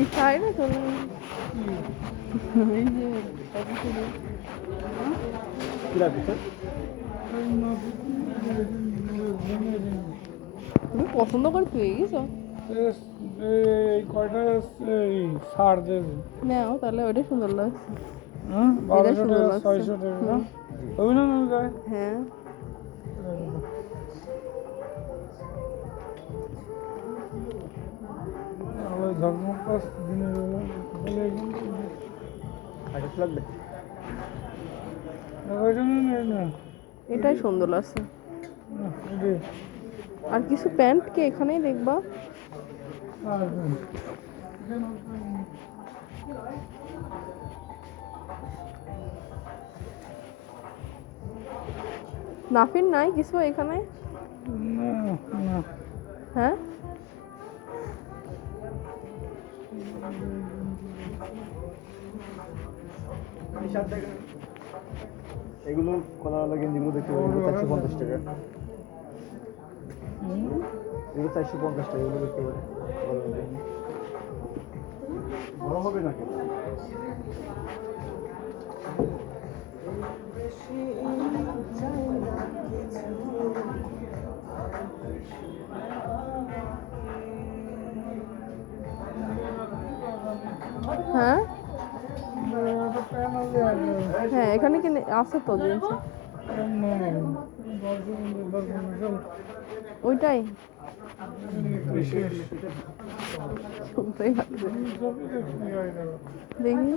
এই না চলে এই যে তুমি পছন্দ করে পেয়ে গেছো? এই কয়টা এই ছাড় দেবে নাও তাহলে ওইটাই সুন্দর লাগছে। হ্যাঁ বারোশো। ছয়শো টাকা হ্যাঁ। আমার ঝকমক পাস দিনের বেলা বলে কিন্তু লাগবে। ওইটা না না। এটাই সুন্দর লাগছে। আর কিছু প্যান্ট কি এখানেই দেখবা? নাফিন নাই কিছু এখানে? হ্যাঁ? এগুলো কলাওয়ালা গেঞ্জিগুলো দেখতে পাবেন এগুলো চারশো পঞ্চাশ টাকা। এগুলো চারশো পঞ্চাশ টাকা এগুলো দেখতে বড় হবে নাকি? হ্যাঁ? হ্যাঁ এখানে কি আছে তো জিন্স। ওইটাই। দেখি।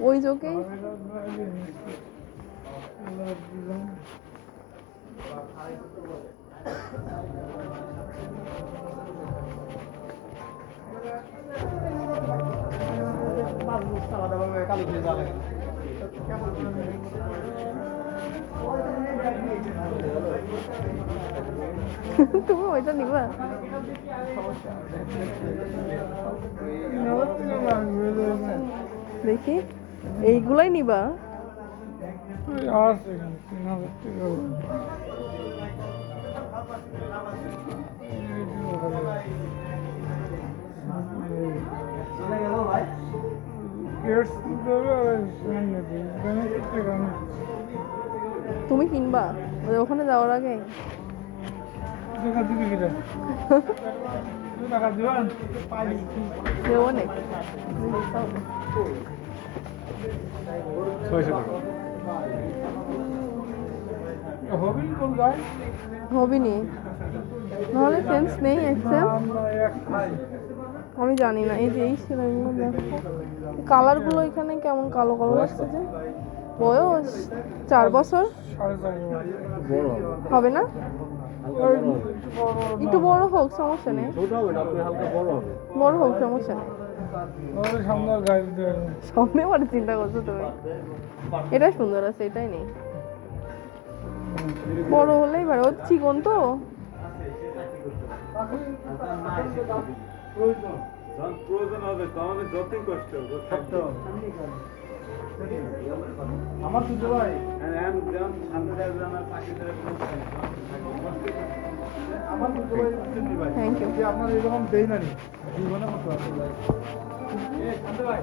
ওই চোখে। তুমি ওইটা নিবা? দেখি এইগুলাই নিবা আর তুমি কিনবা? ওই ওখানে যাওয়ার আগে। হবেন। নাহলে সেন্স নেই এক্সেল আমরা এক আমি জানি না এই যে এই ছিল এগুলো দেখো। কালারগুলো এখানে কেমন কালো কালো লাগছে যে? বয়স চার বছর? হবে না? একটু বড় হোক সমস্যা নেই। ছোট হবে না আপনি হালকা বড় হোক সমস্যা নেই। সামনে আবার চিন্তা করছ তুমি? এটাই সুন্দর আছে এটাই নেই। বড় হলেই ও চিকন তো? যখন প্রয়োজন হবে আমাদের যতই কষ্ট হবে। আমার ভাই এখন যেমন সামনে থাকবে আমার পাশে আমার ভাই। থ্যাংক ইউ যে আপনার এরকম দেই না জীবনে মতো আছে ভাই।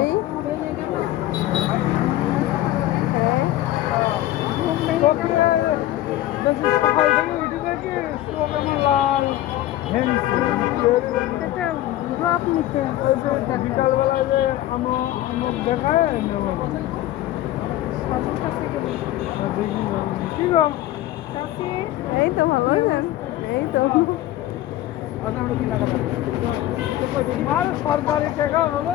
এই হ্যাঁ ওই যে আমার দেখায় এই তো। ভালো আছেন এই তো সরকারি টাকা হবে